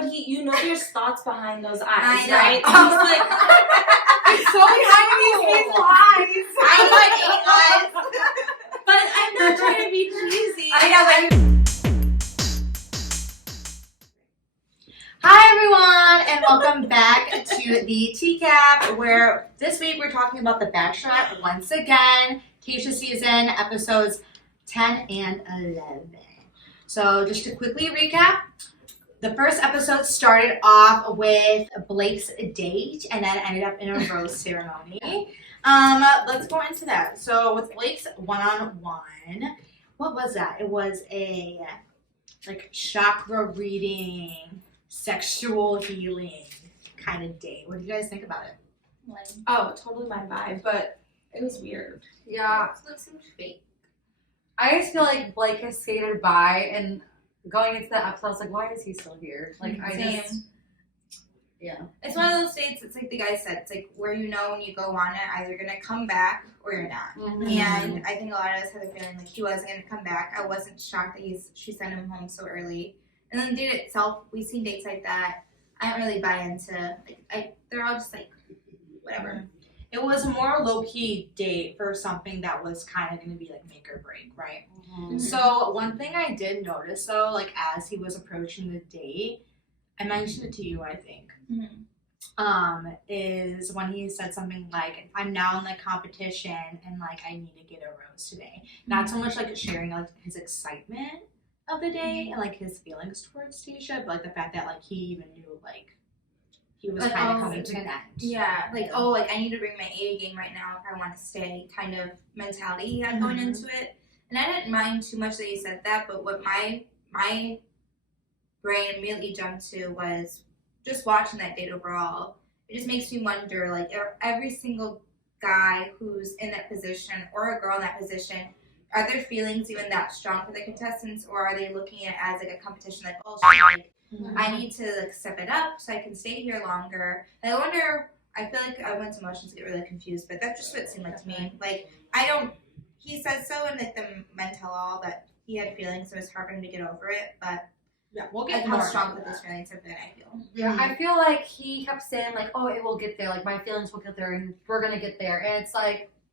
but you know there's thoughts behind those eyes, I know. right? And he's like, I'm so behind these eyes. I like eyes. But I'm not trying to be cheesy. I know. Hi everyone, and welcome back to the Tea Cap, where this week we're talking about The Bachelorette once again, Tashia season, episodes 10 and 11. So just to quickly recap, the first episode started off with Blake's date and then ended up in a rose ceremony. Let's go into that. So with Blake's one-on-one, what was that? It was a chakra reading, sexual healing kind of date. What do you guys think about it? Oh, totally my vibe, but it was weird. Yeah, It seems fake. I just feel like Blake has skated by, and going into that episode, I was like, why is he still here? Same. It's one of those dates, it's like the guy said, it's like where you know when you go on it, either you're going to come back or you're not. Mm-hmm. And I think a lot of us had the feeling like he wasn't going to come back. I wasn't shocked that she sent him home so early. And then the date itself, we've seen dates like that. I don't really buy into, they're all just whatever. It was a more low-key date for something that was kind of going to be make or break, right? Mm-hmm. So one thing I did notice though, as he was approaching the date, I mentioned it to you, I think, is when he said something like, I'm now in competition and I need to get a rose today. Not so much sharing his excitement of the day and his feelings towards Tashia, but the fact that he even knew he was kind of coming to an end. Yeah, I need to bring my A game right now if I want to stay kind of mentality he had going into it. And I didn't mind too much that he said that, but what my brain immediately jumped to was just watching that date overall. It just makes me wonder, every single guy who's in that position or a girl in that position, are their feelings even that strong for the contestants, or are they looking at it as a competition I need to step it up so I can stay here longer. And I wonder, I feel like everyone's emotions get really confused, but that's just what it seemed like to me. He said so in the mental all that he had feelings, so it was hard for him to get over it, but yeah, we'll get how more strong with his feelings have been, I feel. Yeah, I feel like he kept saying oh, it will get there, my feelings will get there, and we're gonna get there. And it's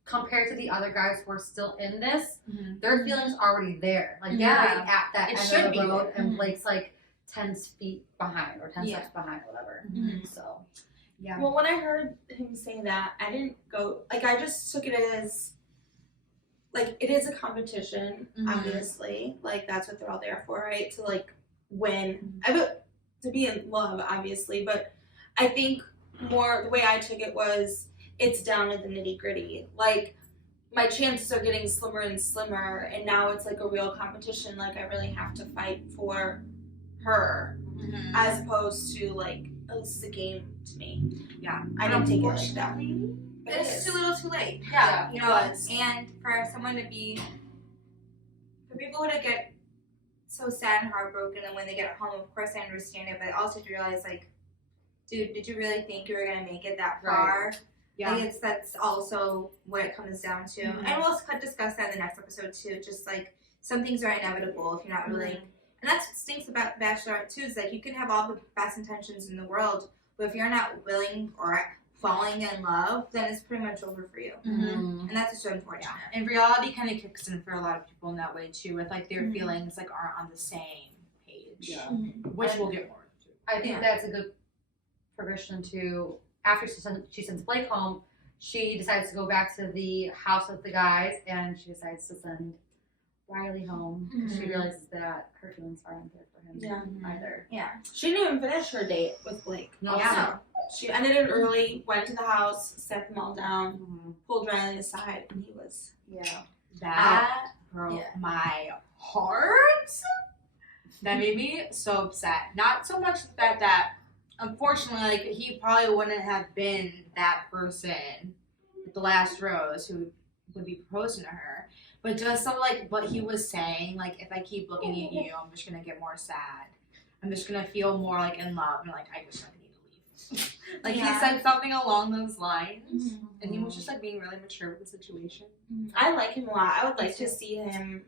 compared to the other guys who are still in this, their feelings already there. They're at that end of the road, and Blake's 10 feet behind or 10 steps behind, whatever. So, yeah. Well, when I heard him say that, I didn't go, I just took it as, it is a competition, obviously. That's what they're all there for, right? To, win. To be in love, obviously. But I think more, the way I took it was, it's down to the nitty gritty. My chances are getting slimmer and slimmer, and now it's a real competition. I really have to fight for her, as opposed to oh, this is a game to me. Yeah, I don't take it like that. It's too little, too late. Yeah, you know. And for someone to be, for people to get so sad and heartbroken, and when they get home, of course I understand it, but also to realize dude, did you really think you were gonna make it that far? Right. Yeah, that's also what it comes down to. And we'll discuss that in the next episode too. Just some things are inevitable if you're not willing. And that's what stinks about Bachelorette too, is you can have all the best intentions in the world, but if you're not willing or falling in love, then it's pretty much over for you. And that's just so unfortunate. Yeah. And reality kind of kicks in for a lot of people in that way too, with their feelings aren't on the same page. Yeah. Which we'll get more into. I think that's a good progression to, after she sends Blake home, she decides to go back to the house with the guys, and she decides to send Riley home. She realizes that her feelings aren't there for him either. Yeah. She didn't even finish her date with Blake. No. Yeah. She ended it early, went to the house, set them all down, pulled Riley aside, and he was... Yeah. That broke my heart. That made me so upset. Not so much the fact that, unfortunately, he probably wouldn't have been that person with the last rose who would be proposing to her. But just so, what he was saying, if I keep looking at you, I'm just going to get more sad. I'm just going to feel more, in love. And, I just need to leave. He said something along those lines. And he was just, being really mature with the situation. I like him a lot. I would like to see him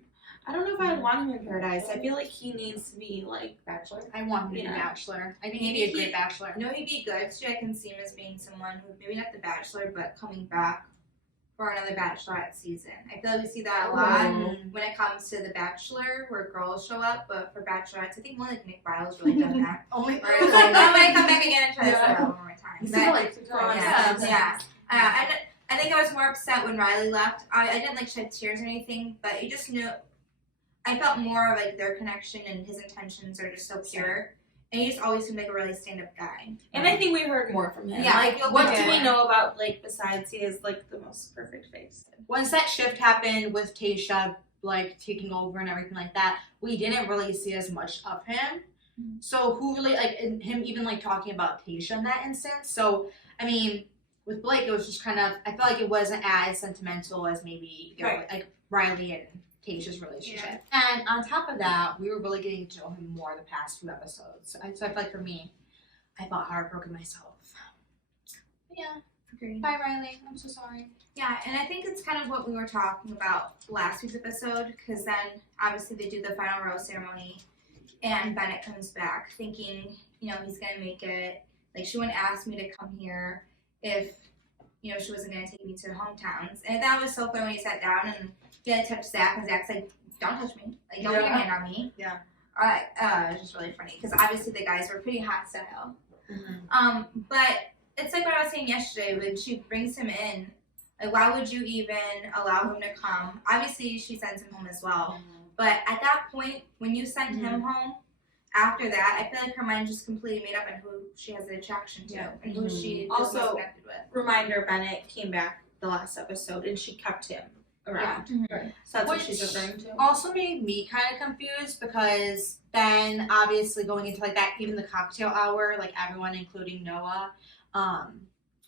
I don't know if I would want him in Paradise. I feel like he needs to be like Bachelor. I want him to be Yeah. a Bachelor. I think he'd be a great Bachelor. No, he'd be good too. I can see him as being someone who maybe not the Bachelor, but coming back for another Bachelorette season. I feel like we see that a lot Mm. when it comes to the Bachelor, where girls show up, but for Bachelorettes, I think only like Nick Vile's really done that. Only Where it's like, oh, I'm gonna come back again and try this Yeah. out one more time. You see But- like 2 times. yeah. I think I was more upset when Riley left. I didn't like shed tears or anything, but you just knew. I felt more of like their connection and his intentions are just so pure, and he just always seemed like a really stand-up guy. and I think we heard more from him. Yeah, Like you'll what get do we it. know about like besides he is like the most perfect face? Once that shift happened with Tashia like taking over and everything like that, we didn't really see as much of him. So who really like and him even like talking about Tashia in that instance? So I mean, with Blake, it was just kind of I felt like it wasn't as sentimental as maybe like Riley and Tasha's relationship. And on top of that, we were really getting to know him more the past few episodes. So I feel like for me, I felt heartbroken myself. But yeah. Agreed. Bye, Riley. I'm so sorry. Yeah, and I think it's kind of what we were talking about last week's episode, because then obviously they do the final rose ceremony, and Bennett comes back thinking, you know, he's gonna make it. Like, she wouldn't ask me to come here if, you know, she wasn't gonna take me to hometowns. And that was so funny when he sat down and he had to touch Zach, and Zach's like, "Don't touch me! Like, don't put your hand on me." Yeah. It's just really funny because obviously the guys were pretty hostile. But it's like what I was saying yesterday when she brings him in. Like, why would you even allow him to come? Obviously, she sends him home as well. But at that point, when you sent him home, after that, I feel like her mind just completely made up on who she has an attraction to and who she is Also- most connected with. Reminder: Bennett came back the last episode and she kept him around. Right. So that's what Which- she's referring to. Also made me kind of confused because then obviously going into like that even the cocktail hour, like everyone including Noah,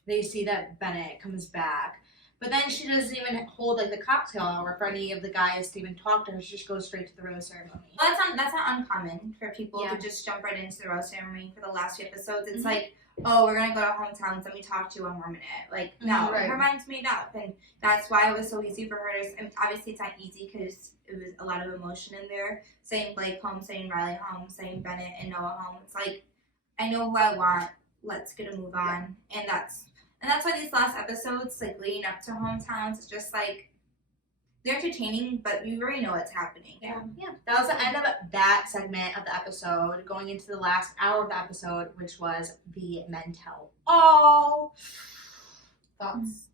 they see that Bennett comes back. But then she doesn't even hold like the cocktail hour for any of the guys to even talk to her. She just goes straight to the rose ceremony. Well, that's not uncommon for people Yeah. to just jump right into the rose ceremony for the last few episodes. It's like, oh, we're gonna go to hometowns. Let me talk to you one more minute. Like, no, Right. her mind's made up, and that's why it was so easy for her to. And obviously, it's not easy because it was a lot of emotion in there. Saying Blake home, saying Riley home, saying Bennett and Noah home. It's like, I know who I want. Let's get a move on, and that's why these last episodes, like leading up to hometowns, it's just like they're entertaining, but you already know what's happening. Yeah. That was the end of that segment of the episode, going into the last hour of the episode, which was the men tell all. Thoughts?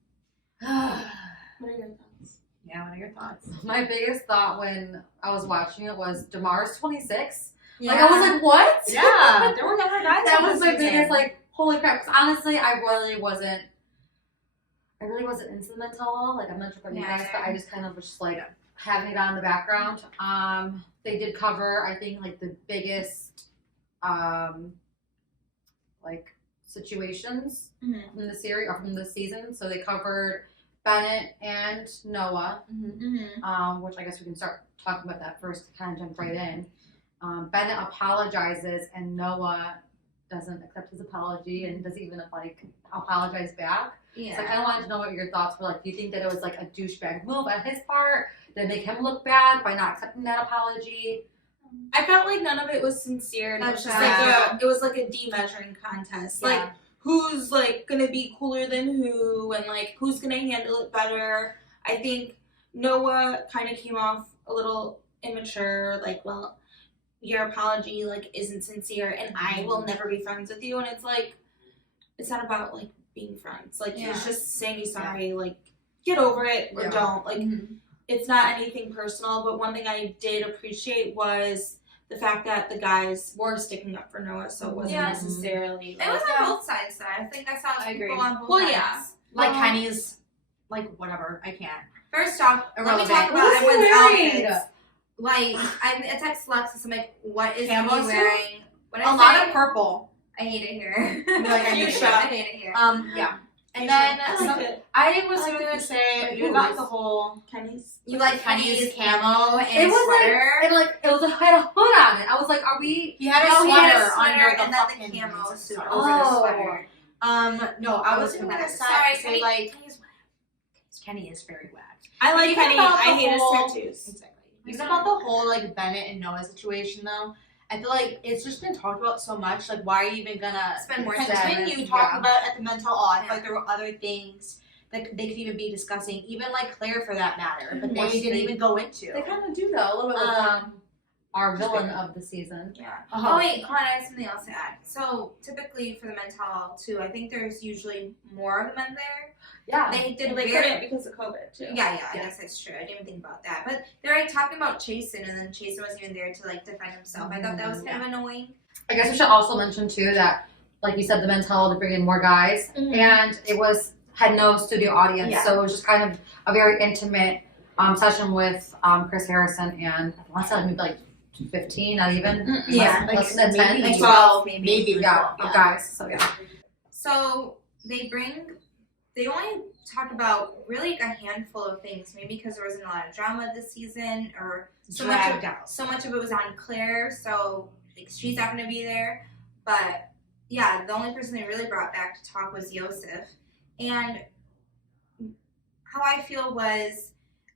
What are your thoughts? Yeah, what are your thoughts? My biggest thought when I was watching it was Damar's 26. Yeah. Like, I was like, what? Yeah, there were never guys. That in was this my season. biggest, like, holy crap. 'Cause honestly, I really wasn't into the men tell all. Like, I'm not sure about you Yeah. guys, but I just kind of was just like having it on in the background. They did cover, I think, like the biggest, like situations from the series or from the season. So they covered Bennett and Noah, which I guess we can start talking about that first to kind of jump right in. Bennett apologizes and Noah doesn't accept his apology and doesn't even like apologize back. Yeah. So I kind of wanted to know what your thoughts were. Like, do you think that it was like a douchebag move on his part? Did it make him look bad by not accepting that apology? I felt like none of it was sincere, and it was just like a de-measuring contest. Yeah. Like, who's like gonna be cooler than who, and like who's gonna handle it better. I think Noah kind of came off a little immature. Like, well, your apology like isn't sincere, and I will never be friends with you. And it's like, it's not about like being friends. Like, he's just saying he's sorry. Like, get over it or don't. Like, it's not anything personal. But one thing I did appreciate was the fact that the guys were sticking up for Noah, so it wasn't necessarily. It was on both sides, though. I think I saw people agree. on both Well, sides. yeah. Like Kenny's, like whatever. I can't. First off, let me Irrelevant. talk about What's he everyone's wearing? outfits. Like, I text Lexus, I'm like, what is he Camo suit? wearing? What A I lot say? of purple. I hate it here. Like, are you I sure? hate it here. Yeah. And then I liked it. I was I like gonna the- say like you got boots. the whole Kenny's. You like Kenny's camo and It was sweater. like, and like it was had a hood on it. I was like, are we? he had a No, he sweater, had a sweater under the and then fucking the camo suit Sorry. over the sweater. No, I was Okay. gonna Sorry, say Kenny. like Kenny is very whack. I like Even Kenny. about I the hate whole- his tattoos. Exactly. Even about the whole like Bennett and Noah situation though, I feel like it's just been talked about so much. Like, why are you even gonna Spend more continue talking about it at the mental I feel like there were other things that they could even be discussing, even like Claire for that matter, but they didn't even go into. They kind of do though, a little bit with our villain of the season. Yeah. Oh wait, hold on, I have something else to add. So typically for the mental health too, I think there's usually more of the men there. Yeah. They did They couldn't because of COVID too. Yeah, I guess that's true. I didn't even think about that. But they're like talking about Chasen, and then Chasen wasn't even there to like defend himself. I thought that was kind of annoying. I guess we should also mention too that, like you said, the mental health to bring in more guys, and it had no studio audience, so it was just kind of a very intimate session with Chris Harrison and I want to say maybe like 15, not even. Less than 10. Like 12, maybe. Yeah, guys. So yeah. So they only talked about really like a handful of things, maybe because there wasn't a lot of drama this season, or so much of it was on Claire, so like she's not going to be there. But yeah, the only person they really brought back to talk was Yosef. And how I feel was,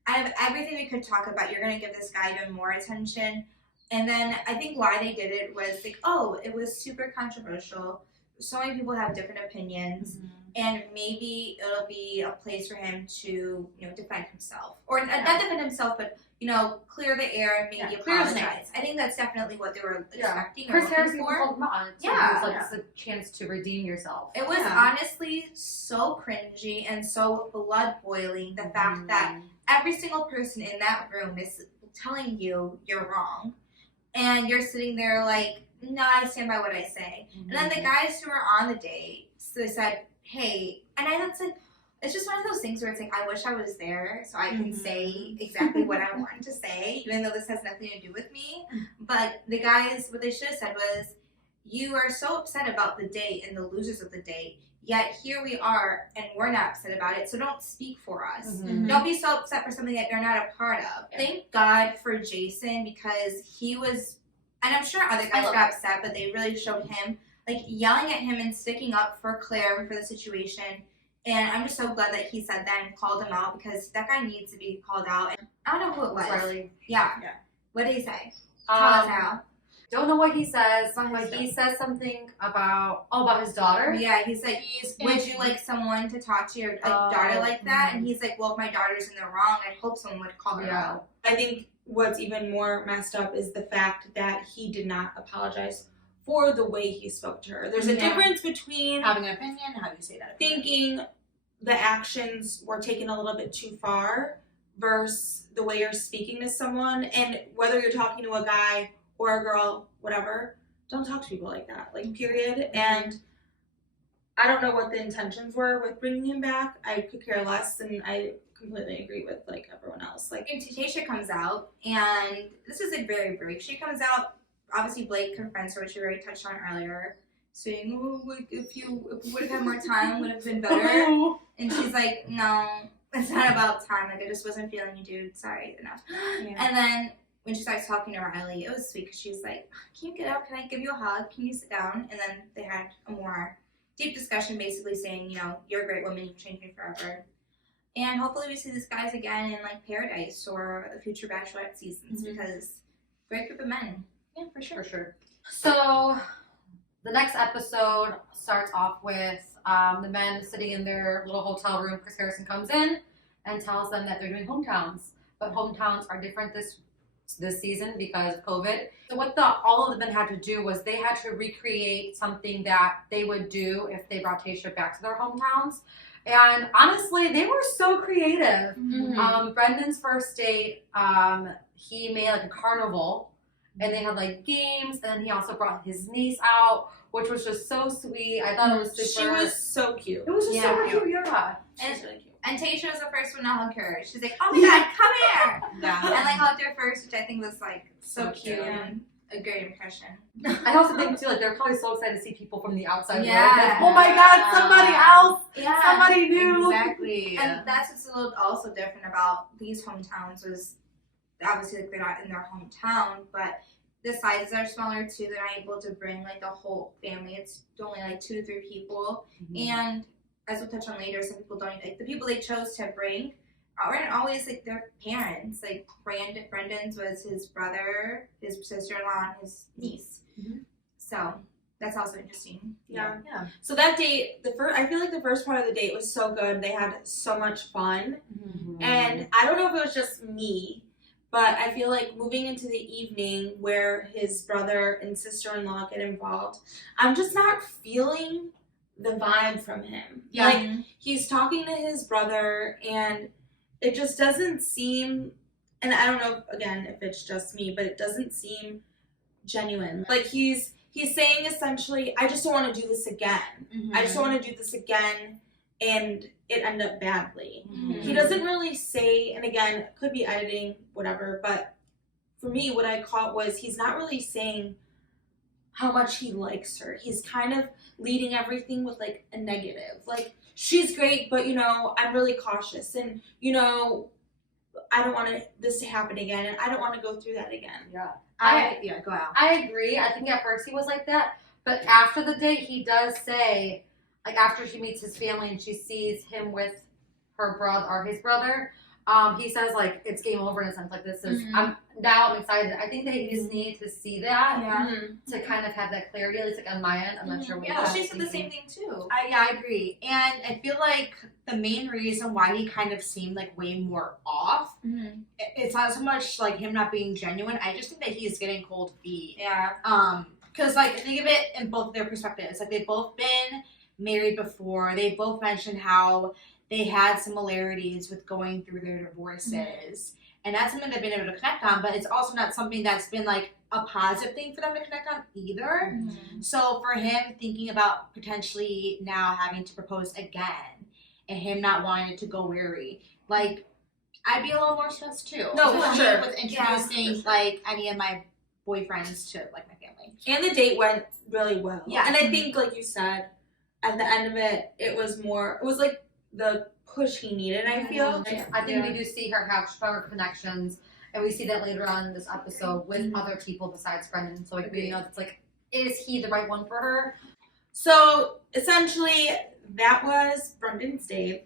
out of everything we could talk about, you're going to give this guy even more attention. And then I think why they did it was like, oh, it was super controversial. So many people have different opinions. And maybe it'll be a place for him to, defend himself. Or not defend himself, but, clear the air and maybe apologize. I think that's definitely what they were expecting or Chris looking Harrison for. called him on. So it's a chance to redeem yourself. It was honestly so cringy and so blood boiling, the fact that every single person in that room is telling you you're wrong. And you're sitting there like, no, I stand by what I say. And then the guys who were on the date, so they said, hey, and that's like, it's just one of those things where it's like, I wish I was there so I can say exactly what I want to say, even though this has nothing to do with me. But the guys, what they should have said was, you are so upset about the date and the losers of the date, yet here we are and we're not upset about it, so don't speak for us. Don't be so upset for something that you're not a part of. Thank God for Jason, because he was, and I'm sure other guys got upset, but they really showed him, like, yelling at him and sticking up for Claire and for the situation. And I'm just so glad that he said that and called him out, because that guy needs to be called out. And I don't know who it was. Charlie. Yeah. What did he say? Tell us how. Don't know what he says, but he says something about his daughter. Yeah, he's like, would you like someone to talk to your daughter like that? And he's like, well, if my daughter's in the wrong, I hope someone would call her out. I think what's even more messed up is the fact that he did not apologize for the way he spoke to her. There's a difference between having an opinion, how do you say that? Thinking the actions were taken a little bit too far versus the way you're speaking to someone. And whether you're talking to a guy or a girl, whatever, don't talk to people like that, like, period. And I don't know what the intentions were with bringing him back. I could care less, and I completely agree with, like, everyone else. Like, and Tashia comes out, and this is, like, very brief. She comes out, obviously Blake confronts her, which we already touched on earlier, saying, oh, if you would have had more time, would have been better. And she's like, no, it's not about time. Like, I just wasn't feeling you, dude. Sorry, enough. And then when she starts talking to Riley, it was sweet, because she was like, can you get up? Can I give you a hug? Can you sit down? And then they had a more deep discussion, basically saying, you're a great woman, you've changed me forever. And hopefully we see these guys again in, like, Paradise or the future Bachelorette seasons, because great group of men. Yeah, for sure. For sure. So the next episode starts off with the men sitting in their little hotel room. Chris Harrison comes in and tells them that they're doing hometowns, but hometowns are different this season because of COVID. So what all of the men had to do was they had to recreate something that they would do if they brought Tashia back to their hometowns. And honestly, they were so creative. Brendan's first date, he made like a carnival, and they had like games, and then he also brought his niece out, which was just so sweet. I thought it was super. She was so cute. It was just super cute, yeah. And, really cute. And Tashia was the first one to hug her. She's like, oh my god, come here! And like hugged her first, which I think was like so cute and a great impression. I also think too, like they're probably so excited to see people from the outside. Yeah. Like, oh my god, somebody else! Yeah. Somebody new! Exactly. And that's what's a little also different about these hometowns was obviously like they're not in their hometown, but the sizes are smaller too. They're not able to bring like the whole family. It's only like 2 to 3 people. And as we'll touch on later, some people don't like the people they chose to bring aren't always like their parents. Like Brendan's was his brother, his sister-in-law, and his niece. Mm-hmm. So that's also interesting. Yeah. Yeah. So that date, I feel like the first part of the date was so good. They had so much fun. Mm-hmm. And I don't know if it was just me, but I feel like moving into the evening where his brother and sister-in-law get involved, I'm just not feeling the vibe from him. Yeah. Like, he's talking to his brother, and it just doesn't seem, and I don't know, again, if it's just me, but it doesn't seem genuine. Like, he's saying essentially, I just don't want to do this again. Mm-hmm. I just don't want to do this again, and it ended up badly. Mm-hmm. He doesn't really say, and again, it could be editing, whatever, but for me, what I caught was he's not really saying how much he likes her. He's kind of leading everything with, like, a negative. Like, she's great, but, you know, I'm really cautious, and, you know, I don't want this to happen again, and I don't want to go through that again. Yeah. Go out. I agree. I think at first he was like that, but after the date, he does say, like, after she meets his family and she sees him with her brother or his brother, he says, like, it's game over in a sense. Like, this is, I'm excited. I think they just need to see that Yeah. to kind of have that clarity, at least, like, on my end. I'm not sure what Yeah, you guys She said the thinking. same thing too. I agree. And I feel like the main reason why he kind of seemed like way more off, it's not so much like him not being genuine. I just think that he's getting cold feet. Yeah. Because, like, think of it in both their perspectives. Like, they've both been married before. They both mentioned how they had similarities with going through their divorces. And that's something they've been able to connect on, but it's also not something that's been, like, a positive thing for them to connect on either. So for him thinking about potentially now having to propose again and him not wanting it to go wary, like, I'd be a little more stressed too. No, for Especially sure. with introducing, like, any of my boyfriends to, like, my family. And the date went really well. Yeah. And I think, like you said, at the end of it, it was like the push he needed, I feel. I think we do see her have stronger connections, and we see that later on in this episode with other people besides Brendan. So, like, we know it's like, is he the right one for her? So, essentially, that was Brendan's date.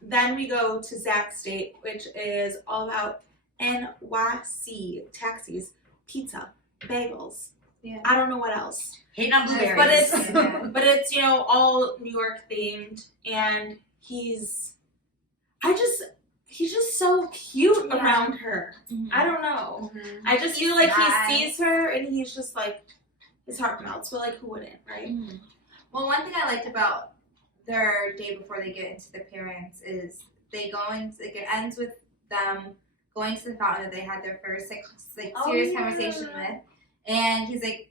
Then we go to Zach's date, which is all about NYC, taxis, pizza, bagels. Yeah. I don't know what else. Hating on blueberries. But it's but it's, you know, all New York themed, and he's just so cute around her. I don't know. I just feel like nice. he sees her and he's just like, his heart melts. But, like, who wouldn't, right? Well, one thing I liked about their day before they get into the parents is they go into, like, it ends with them going to the fountain that they had their first serious conversation with, and he's like,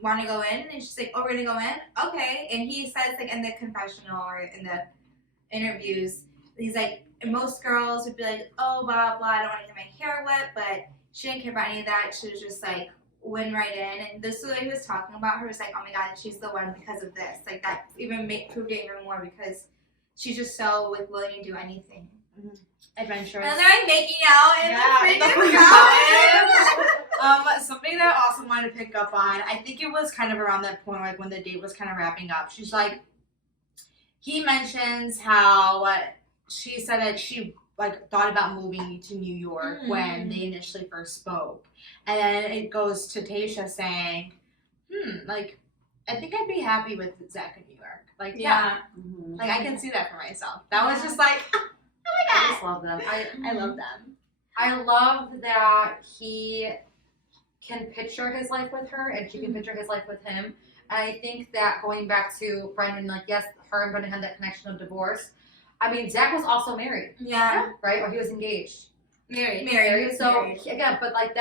want to go in? And she's like, oh, we're gonna go in? Okay. And he says, like, in the confessional or in the interviews, he's like, and most girls would be like, oh, blah, blah, I don't want to get my hair wet, but she didn't care about any of that. She was just like, went right in. And this is what he was talking about. Her was like, oh my God, she's the one because of this. Like, that even proved it even more because she's just so, like, willing to do anything. Adventurous. And they're, like, making out in the freaking fountain. Something that I also wanted to pick up on, I think it was kind of around that point, like when the date was kind of wrapping up. She's like, he mentions how she said that she, like, thought about moving to New York when they initially first spoke. And then it goes to Tashia saying, like, I think I'd be happy with Zach in New York. Like, yeah. Like, I can see that for myself. That was just like, oh my I God. just love them. I love them. I love that he can picture his life with her and she can picture his life with him. And I think that going back to Brendan, like, yes, her and Brendan had that connection of divorce. I mean, Zach was also married, Yeah. right? Or he was engaged. Married. So, again, but, like,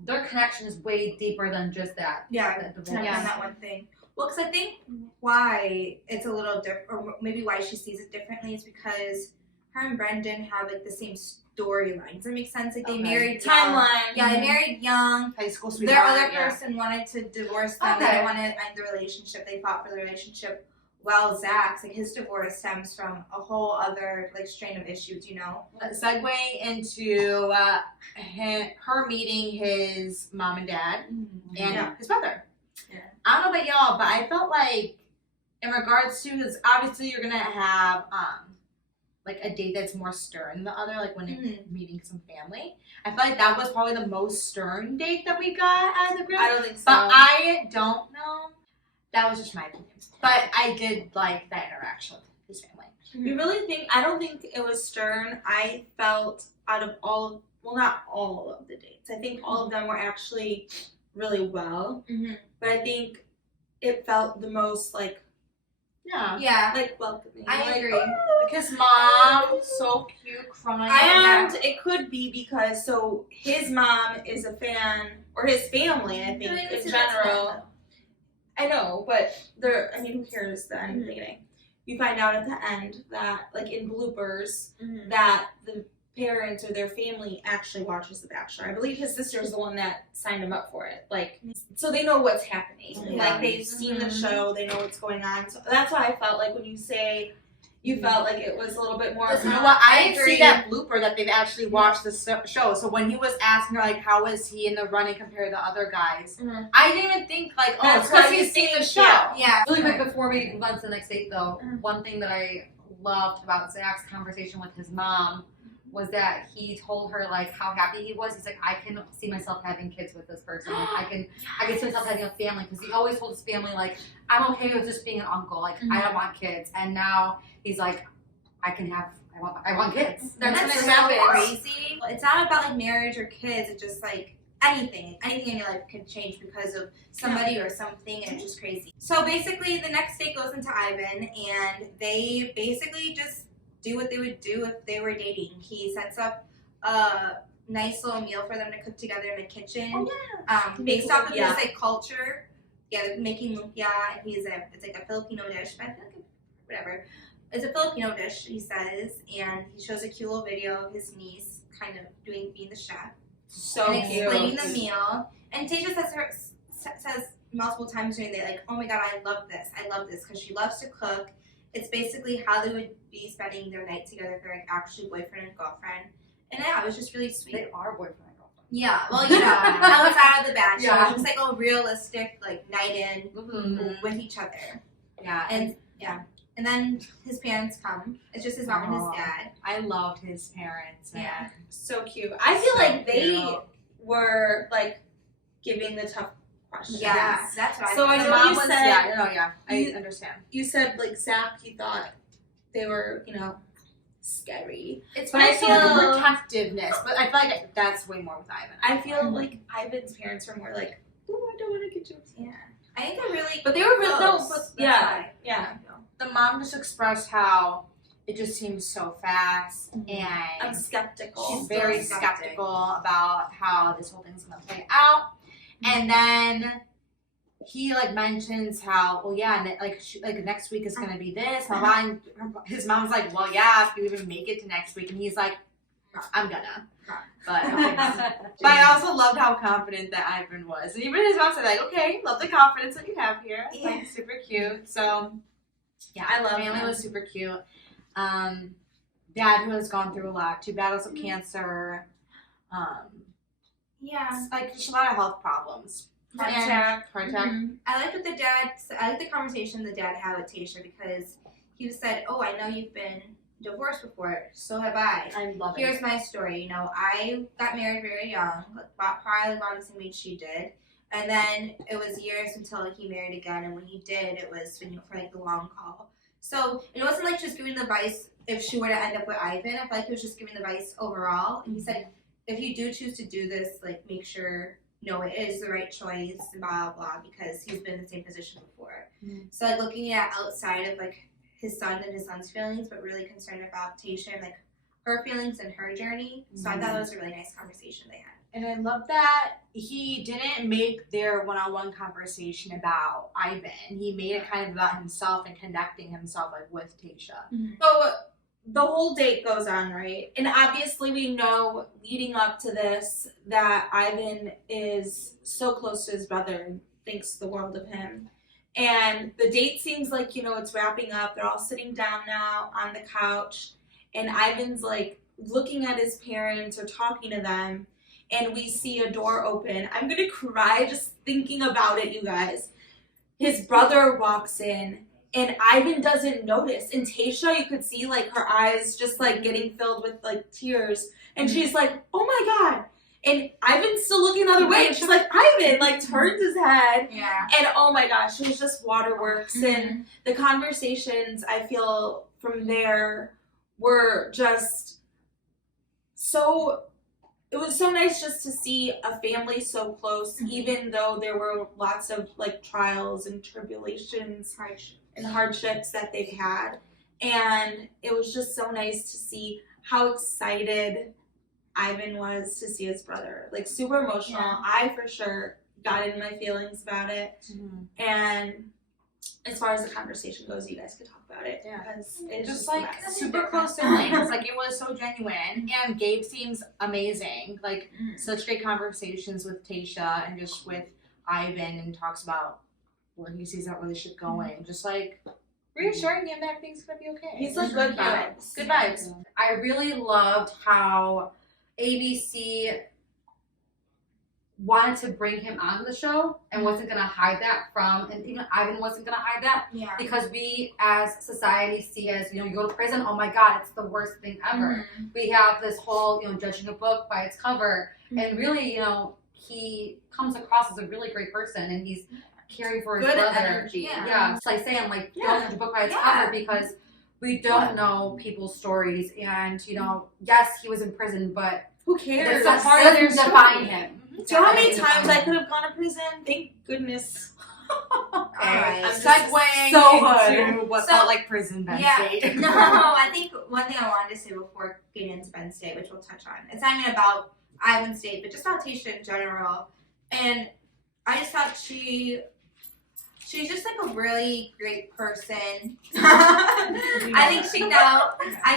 their connection is way deeper than just that. Yeah. That divorce. On that one thing. Well, because I think why it's a little different, or maybe why she sees it differently, is because her and Brendan have, like, the same storyline. Does that make sense? Like, they married young. Timeline. Yeah, they married young. High school Their sweetheart. other person wanted to divorce them. They Okay. didn't want to end the relationship. They fought for the relationship. While Zach's, like, his divorce stems from a whole other, like, strain of issues, you know? Segue into her meeting his mom and dad and his brother. Yeah. I don't know about y'all, but I felt like in regards to, because obviously you're gonna have like a date that's more stern than the other, like when you're meeting some family. I feel like that was probably the most stern date that we got as a group. I don't think so. But I don't know. That was just my opinion. But I did like that interaction with his family. You really think? I don't think it was stern. I felt out of all, well, not all of the dates. I think all of them were actually really well. But I think it felt the most like, Yeah. like welcoming. I like, agree. Like his mom, so cute, crying. And it could be because so his mom is a fan, or his family, I think, in general. I know, but there. I mean, who cares? The end of the beginning. You find out at the end that, like in bloopers, that the parents or their family actually watches The Bachelor. I believe his sister is the one that signed him up for it. Like, so they know what's happening. Like they've seen the show, they know what's going on. So that's why I felt like when you say you felt like it was a little bit more. You know what? I didn't see that blooper that they've actually watched the show. So when he was asking her like, how is he in the running compared to other guys, I didn't even think like, oh, it's because he's seen the show. Yeah. Really quick before we move on to the next date, though, one thing that I loved about Zach's conversation with his mom was that he told her like how happy he was. He's like, I can see myself having kids with this person. Like, I can see myself having a family, because he always told his family like, I'm okay with just being an uncle. Like I don't want kids. And now he's like, I want kids. That's so crazy. It's not about like marriage or kids. It's just like anything in your life could change because of somebody or something, and it's just crazy. So basically, the next date goes into Ivan, and they basically just do what they would do if they were dating. He sets up a nice little meal for them to cook together in the kitchen. Based off of this like culture. Yeah, making lumpia, and it's like a Filipino dish, but I feel like whatever. It's a Filipino dish, he says, and he shows a cute little video of his niece kind of being the chef. So and cute. explaining the meal. And Tashia says multiple times during the day, like, oh my god, I love this, because she loves to cook. It's basically how they would be spending their night together if they're like actually boyfriend and girlfriend. And yeah, it was just really sweet. They are boyfriend and girlfriend. Yeah, well, you know, outside of the Bachelor, it's just like a realistic like night in with each other. Yeah, and then his parents come. It's just his mom and his dad. I loved his parents. Yeah, so cute. I feel like they were like giving the tough questions. Yes, that's what I So thought. I know you said, I understand. You said like Zach, you thought they were, scary. It's But I feel like the protectiveness. But I feel like that's way more with Ivan. I feel like Ivan's parents were more like, oh, I don't want to get you. Yeah, I think they're really. But they were really close. yeah. The mom just expressed how it just seems so fast, and I'm skeptical. she's very skeptical about how this whole thing's gonna play out. And then he like mentions how, like next week is gonna be this. And his mom's like, well, yeah, if you even make it to next week, and he's like, I'm gonna. But I also loved how confident that Ivan was, and even his mom said like, okay, love the confidence that you have here. It's like super cute. So yeah, I love family him. was super cute. Dad who has gone through a lot, 2 battles of cancer. Yeah, Like just a lot of health problems. Heart attack. I liked the conversation the dad had with Tashia, because he said, "Oh, I know you've been divorced before. So have I. I love it. Here's my story. I got married very young, probably around the same age she did, and then it was years until he married again. And when he did, it was for like the long haul. So it wasn't like just giving the advice if she were to end up with Ivan. I felt like he was just giving the advice overall. And he said, if you do choose to do this, like make sure it is the right choice, blah blah, because he's been in the same position before. So like looking at outside of like his son and his son's feelings, but really concerned about Tashia and like her feelings and her journey. So I thought it was a really nice conversation they had. And I love that he didn't make their one-on-one conversation about Ivan. He made it kind of about himself and connecting himself like with Tashia. So the whole date goes on, right? And obviously we know leading up to this that Ivan is so close to his brother and thinks the world of him. And the date seems like, it's wrapping up. They're all sitting down now on the couch. And Ivan's like looking at his parents or talking to them. And we see a door open. I'm going to cry just thinking about it, you guys. His brother walks in and Ivan doesn't notice. And Tashia, you could see like her eyes just like getting filled with like tears, and she's like, "Oh my god!" And Ivan's still looking the other way, and she's like, "Ivan!" Like turns his head, and oh my gosh, it was just waterworks. And the conversations I feel from there were just so. It was so nice just to see a family so close, even though there were lots of like trials and tribulations and hardships that they've had. And it was just so nice to see how excited Ivan was to see his brother. Like super emotional. Yeah. I for sure got in my feelings about it. And as far as the conversation goes, you guys could talk about it. Yeah. Because it's Just just like the best. super close siblings. Like it was so genuine. And Gabe seems amazing. Like such great conversations with Tashia and just with Ivan, and talks about where he sees that relationship going. Just like reassuring him that everything's gonna be okay. He's like good vibes. Good vibes. I really loved how ABC wanted to bring him onto the show and wasn't going to hide that from, and even Ivan wasn't going to hide that, because we as society see as, you know, you go to prison, oh my god, it's the worst thing ever. We have this whole, you know, judging a book by its cover, and really, you know, he comes across as a really great person, and he's caring for his Good brother. energy. Yeah, it's like saying, like, don't judge a book by its cover, because we don't know people's stories, and, you know, yes, he was in prison, but who cares? it's a part of their define him. Do you know how many times I could have gone to prison? Thank goodness. Alright. I'm Segueing so into what felt like prison Ben State. No, I think one thing I wanted to say before getting into Ben's State, which we'll touch on, it's not even about Ivan's State, but just about Tashia in general. And I just thought she's just like a really great person. I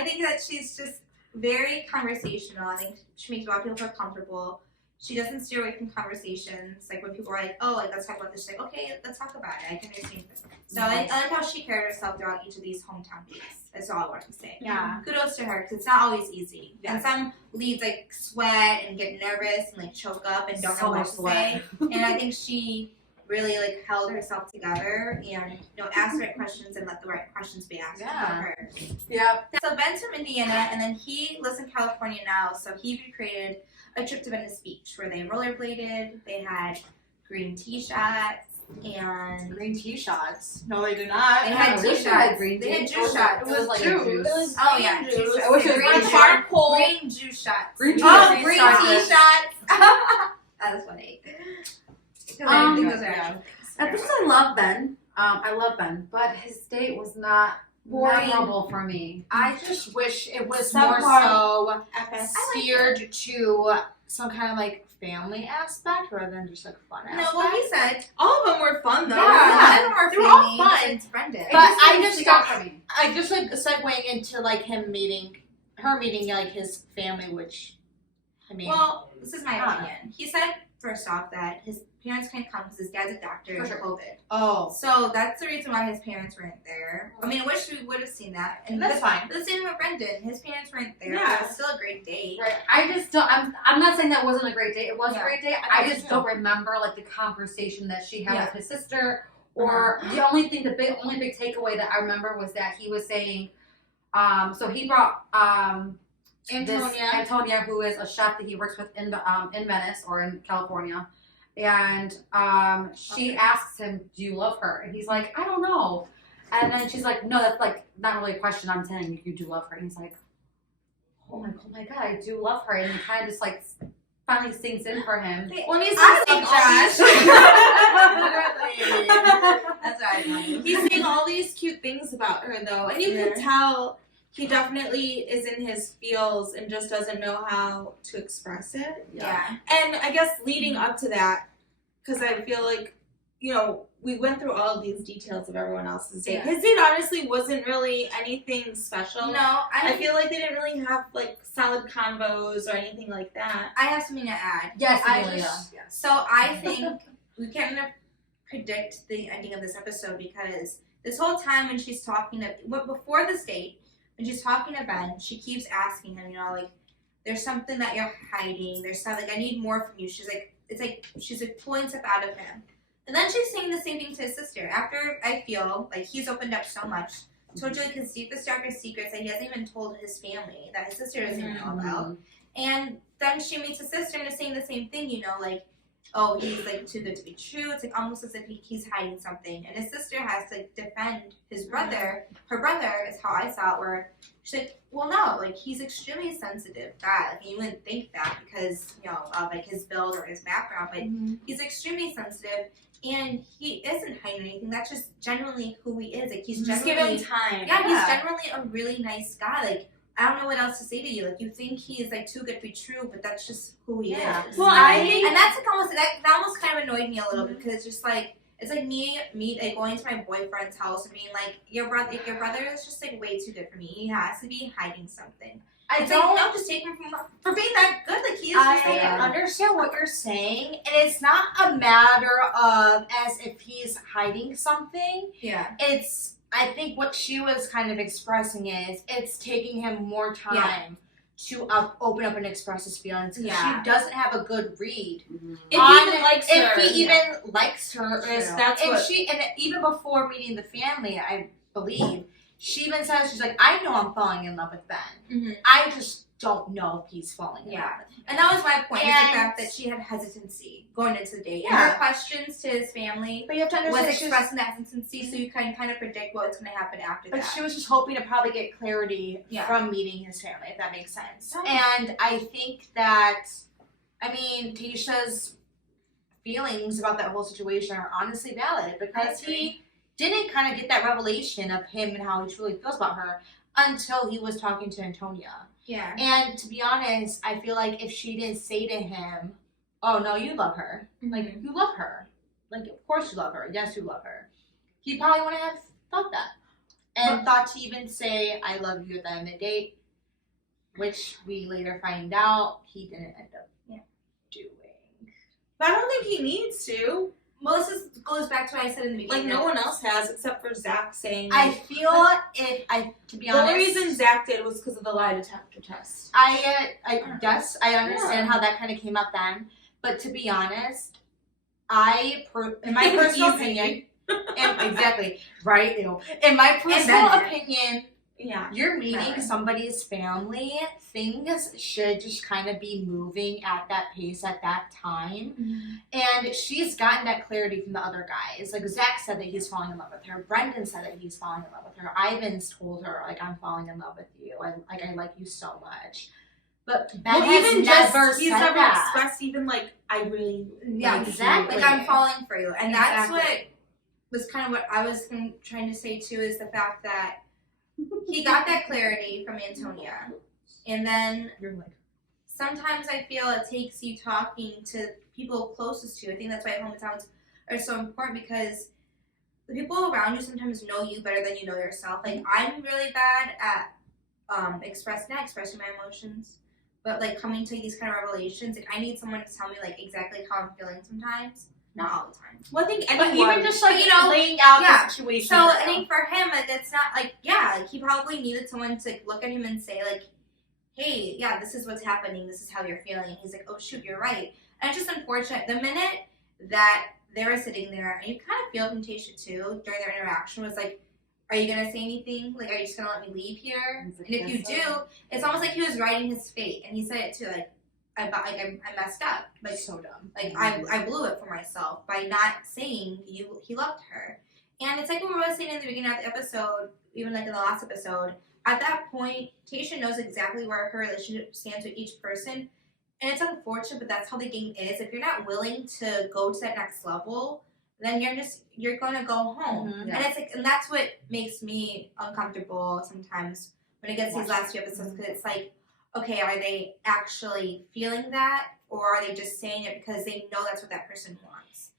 think that she's just very conversational. I think she makes a lot of people feel comfortable. She doesn't steer away from conversations. Like when people are like, "Oh, like let's talk about this," she's like, "Okay, let's talk about it. I can understand this." So I like how she carried herself throughout each of these hometown dates. That's all I want to say. Yeah. Kudos to her, because it's not always easy. Yes. And some leads like sweat and get nervous and like choke up and don't So know what much to sweat. say. And I think she really like held herself together and, you know, asked the right questions and let the right questions be asked of her. Yep. So Ben's from Indiana, and then he lives in California now. So he recreated a trip to Venice Beach where they rollerbladed. They had green tea shots and Green tea shots. No, they did not. they had we tea should have shots. green They tea. had juice shots. It was like juice. a juice. Oh yeah, Green juice juice. shots. I wish it was green green juice. charcoal. Green juice shots. Green juice. Oh, Green green shots. tea shots. That was funny. I think those are actual At things. first, I love Ben. I love Ben, but his date was not Boring. memorable for me. I just wish it was Subpar. more so Epic. steered to some kind of like family aspect rather than just like fun No, aspect. well, he said. All of them were fun though. Yeah. None of them are They were all family, fun. It's Brendan. But I didn't just stick got- out for me. I just like segueing into like her meeting like his family, which I mean, Well, this is my Ah. opinion. He said, first off, that his parents couldn't come because his dad's a doctor For and sure. COVID. oh, So that's the reason why his parents weren't there. I mean, I wish we would have seen that. And that's fine. But the same with Brendan. His parents weren't there. Yeah. But it was still a great date. Right. I just don't. I'm not saying that wasn't a great date. It was Yeah. a great date. I I thought just so. don't remember like the conversation that she had Yeah. with his sister, or the only big takeaway that I remember was that he was saying, so he brought Antonia, who is a chef that he works with in Venice or in California, and she asks him, "Do you love her?" And he's like, "I don't know." And then she's like, "No, that's like not really a question. I'm saying you do love her." And he's like, "Oh my god, I do love her." And he kind of just like finally sinks in for him. Well, he's I saying love all these- That's right. He's saying all these cute things about her though, and you can tell he definitely is in his feels and just doesn't know how to express it. Yeah. And I guess leading up to that, because I feel like, you know, we went through all of these details of everyone else's date. Yeah. His date honestly wasn't really anything special. No, I feel like they didn't really have like solid combos or anything like that. I have something to add. Yes, I Amelia. just- So I think we can't predict the ending of this episode because this whole time when she's talking to, before this date, when she's talking to Ben, she keeps asking him, you know, like, there's something that you're hiding. There's something, like, I need more from you. She's like, it's like, she's like pulling stuff out of him. And then she's saying the same thing to his sister. After I feel like he's opened up so much, told you like his deepest, darkest secrets that he hasn't even told his family, that his sister doesn't even know about. And then she meets his sister and is saying the same thing, you know, like, oh, he's like too good to be true. It's like almost as if he's hiding something. And his sister has to like defend his brother. Her brother is how I saw it, where she's like, well, no, like he's extremely sensitive guy. Like you wouldn't think that because, you know, of like his build or his background, but he's extremely sensitive and he isn't hiding anything. That's just genuinely who he is. Like he's Just genuinely give him time. Yeah, he's generally a really nice guy. Like, I don't know what else to say to you. Like, you think he is, like, too good to be true, but that's just who he is. Well, I think... And that's, like, almost... That almost kind of annoyed me a little bit, because it's just, like... It's like me like, going to my boyfriend's house and being like, your brother is just, like, way too good for me. He has to be hiding something. It's like, no, just take him for being that good. Like, he is just I understand what you're saying, and it's not a matter of as if he's hiding something. Yeah. I think what she was kind of expressing is it's taking him more time to open up and express his feelings because she doesn't have a good read If he even likes her. If he even likes her. That's and what... and even before meeting the family, I believe, she even says, she's like, I know I'm falling in love with Ben. I just don't know if he's falling in love with him. And that was my point, is the fact that she had hesitancy going into the date. And her questions to his family but you have to understand was expressing that hesitancy, so you can kind of predict what's going to happen after that. But she was just hoping to probably get clarity from meeting his family, if that makes sense. And I think that, I mean, Tasha's feelings about that whole situation are honestly valid because he didn't kind of get that revelation of him and how he truly feels about her until he was talking to Antonia. Yeah. And to be honest, I feel like if she didn't say to him, oh, no, you love her. Like, you love her. Like, of course you love her. Yes, you love her. He probably wouldn't have thought that. And thought to even say, I love you at the end of the date, which we later find out he didn't end up doing. But I don't think he needs to. Well, this goes back to what I said in the beginning. Like, no one else has, except for Zach saying... I feel to be honest... The reason Zach did was because of the lie detector test. I guess I understand how that kind of came up then. But to be honest, in my personal opinion... exactly. Right? In my personal opinion... Yeah. You're meeting somebody's family. Things should just kind of be moving at that pace at that time. And she's gotten that clarity from the other guys. Like, Zach said that he's falling in love with her. Brendan said that he's falling in love with her. Ivan's told her, like, I'm falling in love with you. I like you so much. But Ben he's never that. expressed even, like, I really... Yeah, exactly. Like, I'm falling for you. And that's what was kind of what I was trying to say, too, is the fact that he got that clarity from Antonia. And then sometimes I feel it takes you talking to people closest to you. I think that's why hometowns are so important, because the people around you sometimes know you better than you know yourself. Like, I'm really bad at expressing my emotions, but like coming to these kind of revelations, like I need someone to tell me like exactly how I'm feeling sometimes. Not all the time. Well, I think but even just like laying out the situation. So I think for him, like it's not like like he probably needed someone to like, look at him and say like, "Hey, yeah, this is what's happening. This is how you're feeling." And he's like, "Oh shoot, you're right." And it's just unfortunate. The minute that they were sitting there, and you kind of feel from Tashia too during their interaction, was like, "Are you gonna say anything? Like, are you just gonna let me leave here?" And if you do, it's almost like he was writing his fate, and he said it too, like. I messed up. Like, so dumb. Like, I blew it for myself by not saying he loved her. And it's like what we were saying in the beginning of the episode, even like in the last episode, at that point, Tashia knows exactly where her relationship stands with each person. And it's unfortunate, but that's how the game is. If you're not willing to go to that next level, then you're gonna go home. And it's like, and that's what makes me uncomfortable sometimes when it gets to these last few episodes, because it's like, okay, are they actually feeling that, or are they just saying it because they know that's what that person wants?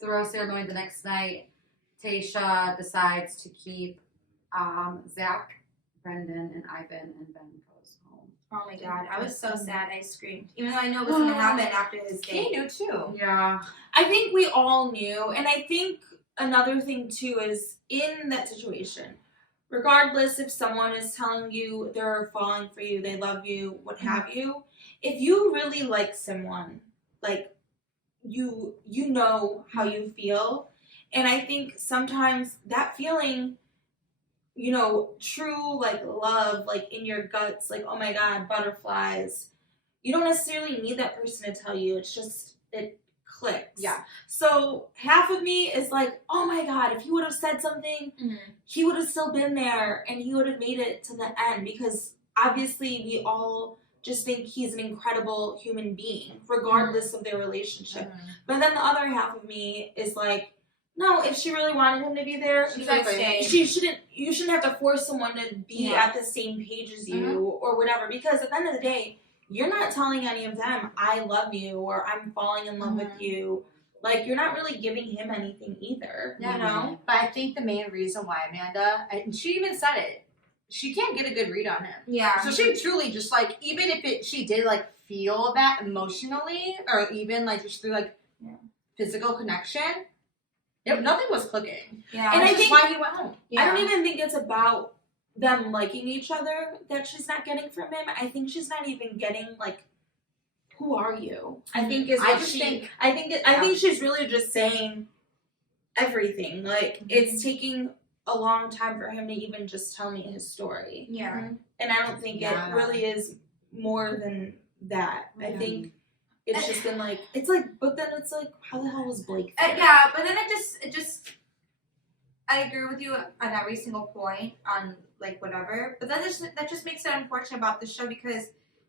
The rose ceremony the next night, Tashia decides to keep Zach, Brendan, and Ivan, and Ben goes home. Oh my god, I was so sad. I screamed, even though I know it was going to happen after his date. He knew too. Yeah, I think we all knew, and I think another thing too is in that situation. Regardless if someone is telling you they're falling for you, they love you, what have you, if you really like someone, like, you know how you feel. And I think sometimes that feeling, you know, true, like, love, like, in your guts, like, oh my God, butterflies, you don't necessarily need that person to tell you. It's just, it clicks. Yeah. So half of me is like, oh my God, if he would have said something, he would have still been there and he would have made it to the end, because obviously we all just think he's an incredible human being, regardless of their relationship. But then the other half of me is like, no, if she really wanted him to be there, you shouldn't have to force someone to be at the same page as you or whatever, because at the end of the day, you're not telling any of them, I love you, or I'm falling in love with you. Like, you're not really giving him anything either, you know? But I think the main reason why Amanda, and she even said it, she can't get a good read on him. Yeah. So she truly just, like, even if she did, like, feel that emotionally, or even, like, just through, like, physical connection, nothing was clicking. Yeah. And I I think think why he went home. I don't even think it's about them liking each other that she's not getting from him. I think she's not even getting, like, who are you? I think is what I think she's really just saying everything. Like, it's taking a long time for him to even just tell me his story. Yeah. And I don't think it really is more than that. I think it's just been like, it's like, but then it's like, how the hell was Blake there? Yeah, but then it just I agree with you on every single point on, like, whatever, but that just makes it unfortunate about the show, because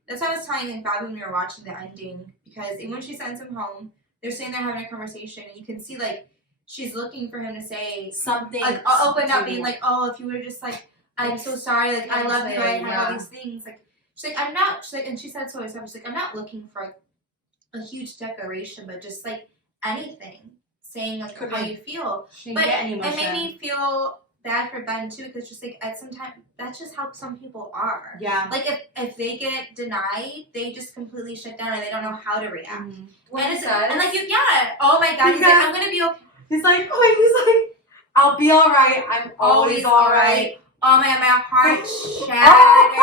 that's what I was telling Bobby when we were watching the ending, because even when she sends him home, they're sitting there having a conversation, and you can see, like, she's looking for him to say Something. like, open up, being like, oh, if you would have just, like, I'm so sorry, like, I love you, I have all these things, like, she's like, I'm not, she's like, and she said so herself, she's like, I'm not looking for, like, a huge declaration, but just, like, anything, saying, like, how you feel. But it made me feel bad for Ben too, because just, like, at some time, that's just how some people are. Yeah. Like, if they get denied, they just completely shut down and they don't know how to react. And like, oh my God, he's like, I'm gonna be okay. He's like, I'll be all right. I'm always all right. Oh my God, my heart shattered.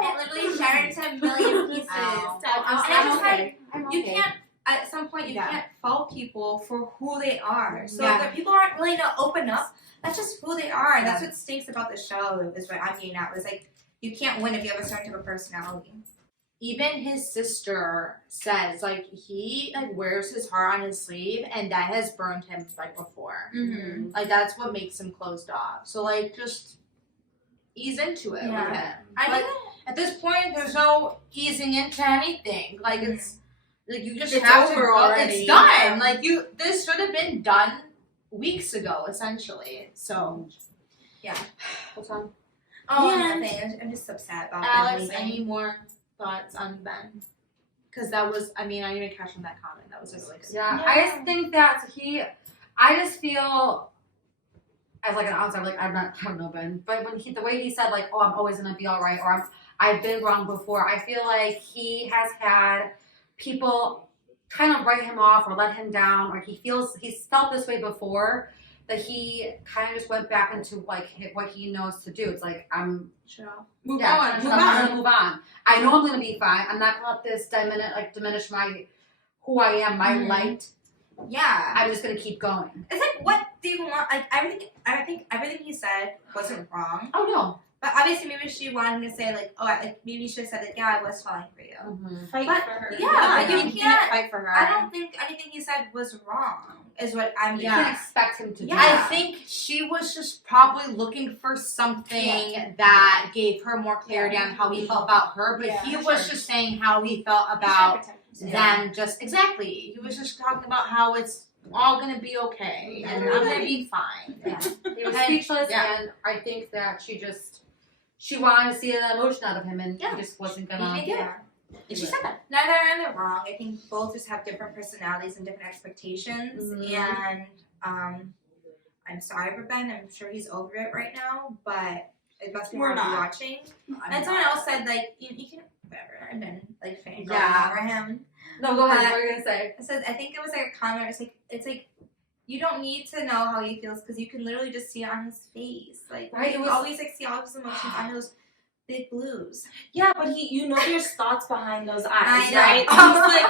It literally shattered to a million pieces. Ow. And I just like, I'm you okay. can't, at some point, you can't fault people for who they are. So if people aren't willing to open up, that's just who they are. And that's what stinks about the show, is what I'm getting at. Was like, you can't win if you have a certain type of personality. Even his sister says, like, he, like, wears his heart on his sleeve, and that has burned him right before. Like, that's what makes him closed off. So, like, just ease into it with him. Like, at this point, there's no easing into anything. Like, it's, like, you just have to go. Already. It's done. Like, this should have been done weeks ago, essentially. So, What's on? Oh, nothing. I'm just upset about Alex, Ben any more thoughts on Ben? Because that was, I mean, I didn't catch on that comment. That was really good. Yeah, I just think that I just feel, as like an outsider, like, I don't know Ben, but when the way he said, like, oh, I'm always gonna be all right, or I've been wrong before, I feel like he has had people kind of write him off or let him down, or he's felt this way before, that he kind of just went back into, like, what he knows to do. It's like, Move on. I'm gonna move on. I know I'm gonna be fine. I'm not gonna let this diminish who I am, my light. Yeah. I'm just gonna keep going. It's like, what do you want? Like, I think everything he said wasn't wrong. Oh no. But obviously, maybe she wanted him to say, like, oh, maybe she should have said, like, yeah, I was falling for you. Fight for her. Yeah, but you can't fight for her. I don't think anything he said was wrong, is what I'm You can expect him to do. Yeah. I think she was just probably looking for something that gave her more clarity on how he felt about her, but he was just saying how he felt about them. Just exactly. He was just talking about how it's all gonna be okay and I'm gonna be fine. He was speechless, and I think that she wanted to see that emotion out of him, and he just wasn't gonna. And she said that. Neither are they wrong. I think both just have different personalities and different expectations. And I'm sorry for Ben. I'm sure he's over it right now, but it must be hard to be watching. And someone else said, like, you can whatever, and then, like, fangirling over him. No, go ahead. What are you gonna say? So I think it was like a comment. It's like you don't need to know how he feels, because you can literally just see it on his face. Like, right? You always, like, see all his emotions on those big blues. Yeah, but there's thoughts behind those eyes, I know. right? He's like,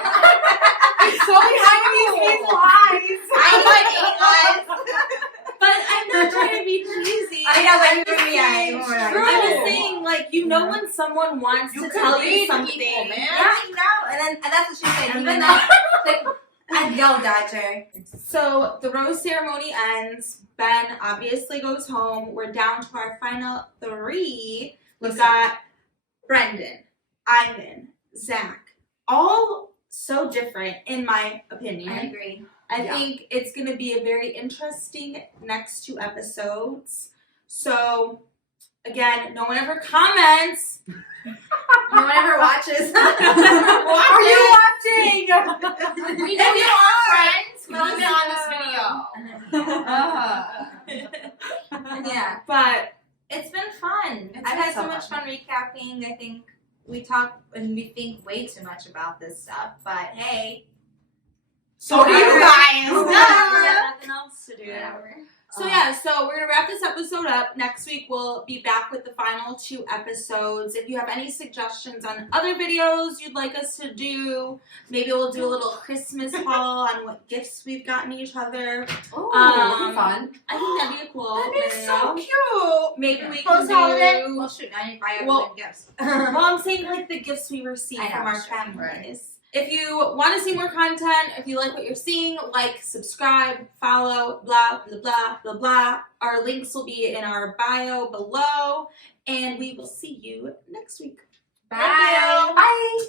It's so behind these lies. I know, But I'm not trying to be cheesy. I know, like, I'm just saying, like, you know when someone wants You to can tell you read something. people, man. Yeah, I know. And that's what she said. And Even then- though, like, I yelled at her. So the rose ceremony ends. Ben obviously goes home. We're down to our final 3. We've got Brendan, Ivan, Zach. All so different, in my opinion. I agree. I think it's going to be a very interesting next 2 episodes. So, again, no one ever comments. No one ever watches. Are you watching? We If you are friends, comment on this video. Yeah, But it's been fun. It's I've been had so so much fun recapping. I think we talk and we think way too much about this stuff, but hey. So do you guys. we got nothing else to do. Whatever. So yeah, so we're gonna wrap this episode up. Next week we'll be back with the final 2 episodes. If you have any suggestions on other videos you'd like us to do, maybe we'll do a little Christmas haul on what gifts we've gotten each other. Oh, that'd be fun. I think that'd be a cool That is so video. cute. Maybe we can Post holiday. do. Well, shoot, I didn't buy Well- everyone gifts. Well, I'm saying like the gifts we receive I know, from our sure, families. If you want to see more content, if you like what you're seeing, like, subscribe, follow, blah, blah, blah, blah, blah. Our links will be in our bio below, and we will see you next week. Bye. Bye.